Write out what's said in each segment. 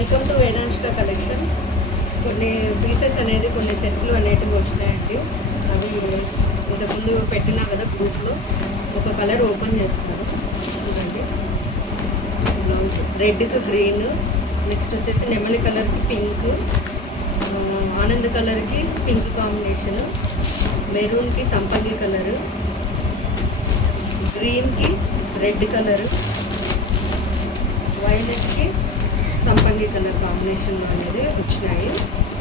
Welcome to Vedanshika collection. కొన్ని pieces అనేది కొన్ని సెట్లు అనేటివి వచ్చినాయండి. అవి ఇంతకుముందు పెట్టినా కదా గ్రూప్లో. ఒక కలర్ ఓపెన్ చేస్తాను చూడండి. బ్లౌజ్ రెడ్కి గ్రీన్, నెక్స్ట్ వచ్చేసి నెమలి కలర్కి పింక్, ఆనంద్ కలర్కి పింక్ కాంబినేషను, మెరూన్కి సంపంగి కలరు, గ్రీన్కి రెడ్ కలరు, వైలెట్కి సంపంగి కలర్ కాంబినేషన్ అనేది వచ్చినాయి.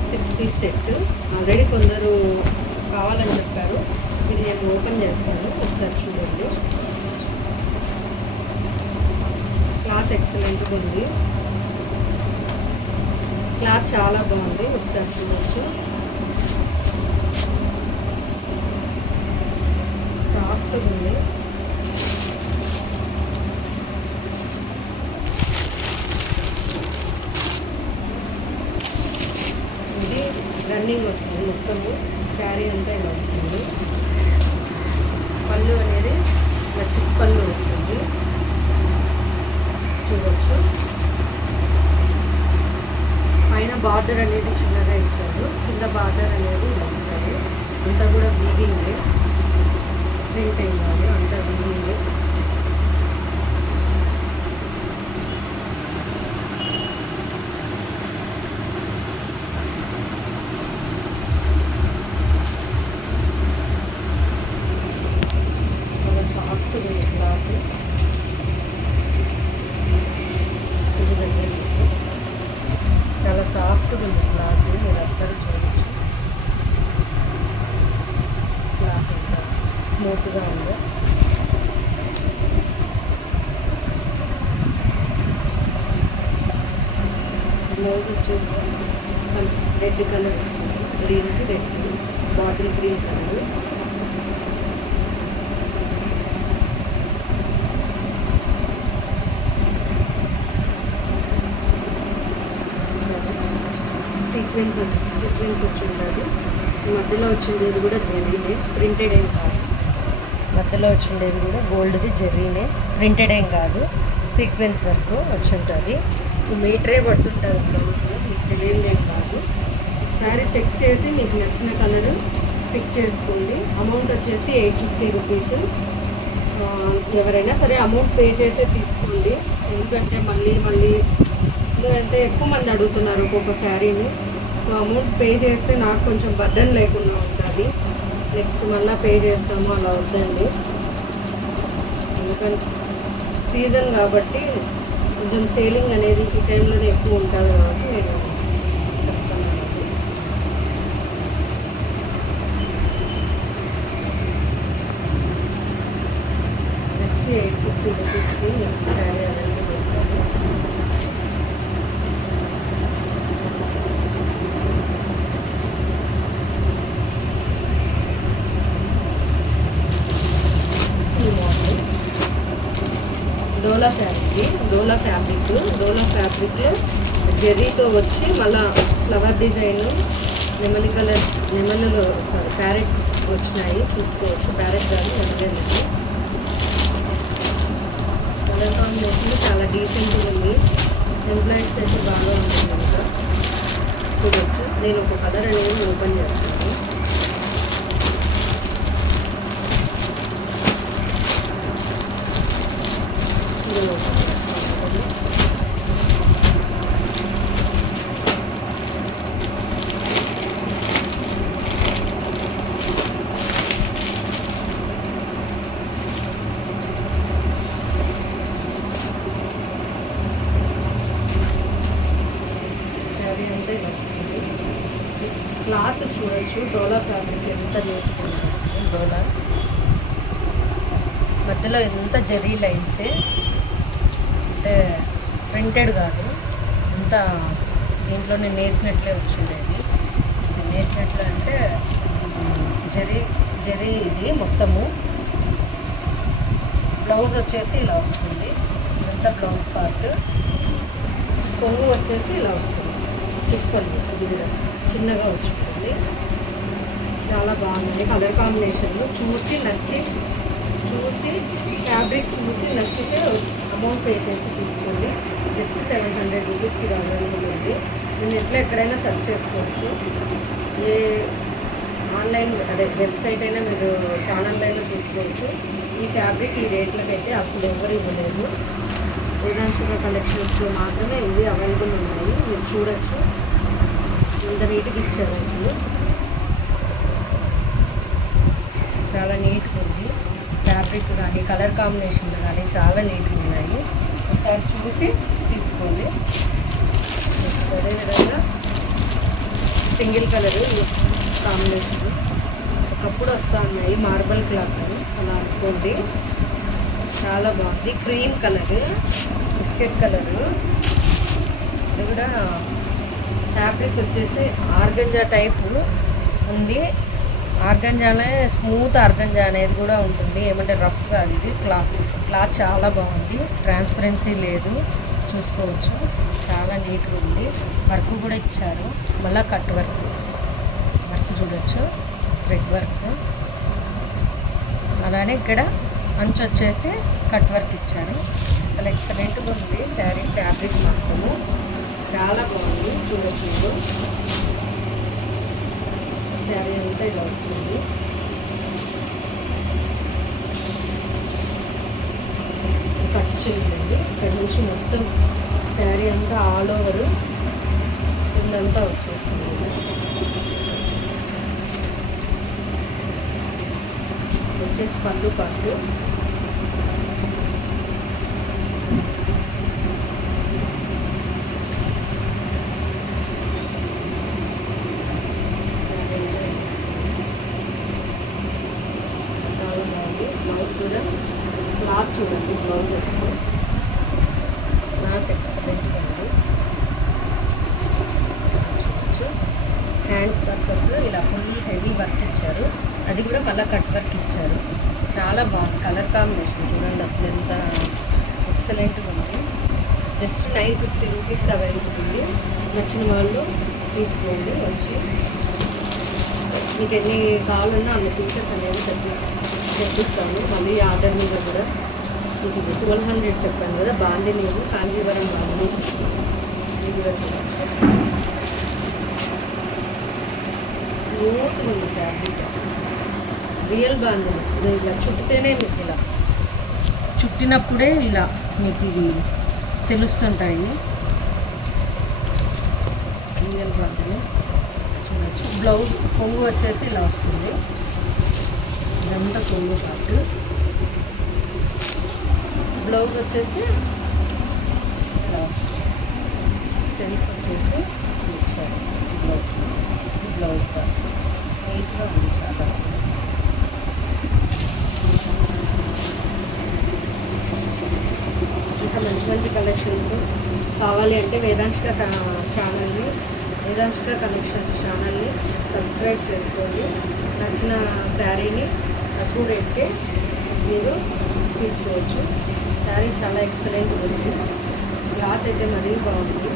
6 పీస్ సెట్. ఆల్రెడీ కొందరు కావాలని చెప్పారు. ఇది నేను ఓపెన్ చేస్తాను, ఒకసారి చూడండి. క్లాత్ ఎక్సలెంట్గా ఉంది. క్లాత్ చాలా బాగుంది, ఒకసారి చూడవచ్చు. సాఫ్ట్గా ఉంది. ఇది రన్నింగ్ వస్తుంది, మొత్తము శారీ అంతా ఇలా వస్తుంది. పళ్ళు అనేది ఇలా చిక్ పళ్ళు వస్తుంది, చూడవచ్చు. పైన బార్డర్ అనేది చిన్నగా ఇచ్చారు, కింద బార్డర్ అనేది ఇలా ఇచ్చారు. అంతా కూడా వీవింగ్, ప్రింట్ ఏం కాదు, అంతా వీవింగ్. చాలా సాఫ్ట్ ఉంది క్లాత్. చాలా సాఫ్ట్గా ఉంది క్లాత్, మీరు అబ్జర్వ్ చేయొచ్చు. క్లాత్ ఎంత స్మూత్గా ఉందో. బ్లౌజ్ వచ్చేసి రెడ్ కలర్ వచ్చింది, గ్రీన్కి red, bottle green colour. Sequence వచ్చి ఉండదు. మధ్యలో వచ్చిండేది కూడా జెర్రీనే, ప్రింటెడ్ ఏం కాదు. మధ్యలో వచ్చిండేది కూడా గోల్డ్ది జెర్రీనే, ప్రింటెడ్ ఏం కాదు. సీక్వెన్స్ వరకు వచ్చి ఉంటుంది. మీటరే పడుతుంటుంది బ్లౌజ్, మీకు తెలియదు ఏం కాదు. ఒకసారి చెక్ చేసి మీకు నచ్చిన కలర్ పిక్ చేసుకోండి. అమౌంట్ వచ్చేసి 850 రూపీస్. ఎవరైనా సరే అమౌంట్ పే చేసే తీసుకోండి, ఎందుకంటే మళ్ళీ ఎందుకంటే ఎక్కువ మంది అడుగుతున్నారు ఒక్కొక్క శారీని. సో అమౌంట్ పే చేస్తే నాకు కొంచెం బర్డన్ లేకుండా ఉంటుంది. నెక్స్ట్ మళ్ళీ పే చేస్తాము అలా వద్దండి. ఎందుకంటే సీజన్ కాబట్టి కొంచెం సేలింగ్ అనేది ఈ టైంలోనే ఎక్కువ ఉంటుంది కాబట్టి నేను చెప్తానండి. జస్ట్ 850 రూపీస్కి శారీ అనేది పెడతాను. డోలా ఫ్యాబ్రిక్లో జెర్రీతో వచ్చి మళ్ళా ఫ్లవర్ డిజైన్, నెమలిలో ప్యారెట్ వచ్చినాయి, చూసుకోవచ్చు. ప్యారెట్ కాదు, నెమలి. కలర్ కాంబినేషన్ చాలా డీసెంట్గా ఉంది. ఎంప్లాయీస్ అయితే బాగా ఉంటుంది. ఇంకా చూడవచ్చు. నేను ఒక కలర్ అనేది ఓపెన్ చేస్తాను. క్లాత్ చూడొచ్చు. డోలా ఫ్యాబ్రిక్ ఎంత నీట్గా వస్తుంది. డోలా మధ్యలో ఎంత జెర్రీ లైన్సే, అంటే ప్రింటెడ్ కాదు, అంత దీంట్లోనే నేసినట్లే వచ్చిండేది. నేసినట్లు అంటే జెర్రీ ఇది మొత్తము. బ్లౌజ్ వచ్చేసి ఇలా వస్తుంది, ఇదంతా బ్లౌజ్ పార్ట్. కొంగు వచ్చేసి ఇలా వస్తుంది, చిక్కలు ఇది కూడా చిన్నగా వచ్చుంటుంది. చాలా బాగుంది. కలర్ కాంబినేషన్లు చూసి ఫ్యాబ్రిక్ చూసి నచ్చితే అమౌంట్ పే చేసి తీసుకోండి. జస్ట్ 700 రూపీస్కి అవైలబుల్. ఉంది. మీరు నెట్లో ఎక్కడైనా సెర్చ్ చేసుకోవచ్చు. ఏ ఆన్లైన్ అదే వెబ్సైట్ అయినా మీరు ఛానల్లో చూసుకోవచ్చు. ఈ ఫ్యాబ్రిక్ ఈ రేట్లకైతే అసలు ఎవరు ఇవ్వలేదు. వేదాంశిక కలెక్షన్స్లో మాత్రమే ఇవి అవైలబుల్ ఉన్నాయి. మీరు చూడొచ్చు, ఇంత నీట్గా ఇచ్చారు. అసలు చాలా నీట్గా ఉంది. ఫ్యాబ్రిక్ కానీ కలర్ కాంబినేషన్లు కానీ చాలా నీట్గా ఉన్నాయి. ఒకసారి చూసి తీసుకోండి. అదేవిధంగా సింగిల్ కలరు కాంబినేషన్ ఒకప్పుడు వస్తూ ఉన్నాయి. మార్బల్ క్లాత్ అలా అనుకోండి. చాలా బాగుంది. Cream colour, biscuit colour. ఇది కూడా ఫ్యాబ్రిక్ వచ్చేసి ఆర్గంజా టైప్ ఉంది. ఆర్గంజానే స్మూత్ ఆర్గంజా అనేది కూడా ఉంటుంది. ఏమంటే రఫ్ కాదు. ఇది క్లాత్ చాలా బాగుంది. ట్రాన్స్పరెన్సీ లేదు, చూసుకోవచ్చు. చాలా నీట్గా ఉంది. వర్క్ కూడా ఇచ్చారు. మళ్ళీ కట్ వర్క్ చూడొచ్చు, థ్రెడ్ వర్క్. అలానే ఇక్కడ అంచు వచ్చేసి కట్ వర్క్ ఇచ్చారు. అసలు ఎక్సలెంట్గా ఉంది శారీ. ఫ్యాబ్రిక్ మాత్రము చాలా బాగుంది. చూడొచ్చు మీరు. శారీ అంతా ఇలా వస్తుంది. కట్ చేయండి. ఇక్కడ నుంచి మొత్తం శారీ అంతా ఆల్ ఓవర్ కిందంతా వచ్చేస్తుంది. వచ్చేసి పళ్ళు పళ్ళు చాలా బాగుంది. బ్లౌజ్ కూడా క్లాత్ చూడండి. బ్లౌజ్ వేసుకో క్లాత్ ఎక్సలెంట్గా ఉంది. చూడచ్చు. హ్యాండ్స్ పర్పస్ ఇలా ఫుల్ హెవీ వర్క్ ఇచ్చారు. అది కూడా మళ్ళీ కట్ వర్క్ ఇచ్చారు. చాలా బాగుంది. కలర్ కాంబినేషన్ చూడండి అసలు ఎంత ఎక్సలెంట్గా ఉంది. జస్ట్ 950 రూపీస్కి అవైలబుల్ ఉంది. నచ్చిన వాళ్ళు తీసుకోండి. వచ్చి మీకు ఎన్ని కావాలన్నా అన్ని పీసెస్ అనేది తెప్పిస్తాను. మళ్ళీ ఆర్డర్ మీద కూడా మీకు 1200 చెప్పాను కదా. బాందిని కాంజీవరం బాందిని ఇది కూడా చూడవచ్చు. స్మూత్గా ఉంది ఫ్యాబ్రిక్. రియల్ బాందిని. ఇది ఇలా చుట్టితేనే మీకు ఇలా చుట్టినప్పుడే ఇలా మీకు ఇవి తెలుస్తుంటాయి. రియల్ బాందిని చూడవచ్చు. బ్లౌజ్ కొంగు వచ్చేసి ఇలా వస్తుంది. ఇదంతా కొంగు పాటు. బ్లౌజ్ వచ్చేసి ఇలా వస్తుంది. సెల్ఫ్ వచ్చేసి ఇచ్చారు. బ్లౌజ్ పాటు నీట్గా ఉంది. చాలా ఇంకా మంచి మంచి కలెక్షన్స్ కావాలి అంటే వేదాంశిక ఛానల్ని, వేదాంశిక కలెక్షన్స్ ఛానల్ని సబ్స్క్రైబ్ చేసుకోండి. నచ్చిన శారీని తక్కువ రేట్కే మీరు తీసుకోవచ్చు. శారీ చాలా ఎక్సలెంట్గా ఉంది. క్లాత్ అయితే మరీ బాగుంది.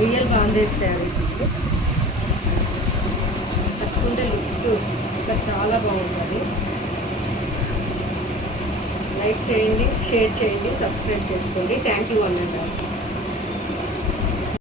రియల్ బాందేజ్ శారీస్ ఇది. కట్టుకుంటే లుక్ ఇంకా చాలా బాగుంటుంది. లైక్ చేయండి, షేర్ చేయండి, సబ్స్క్రైబ్ చేసుకోండి. థ్యాంక్ యూ అన్నమాట.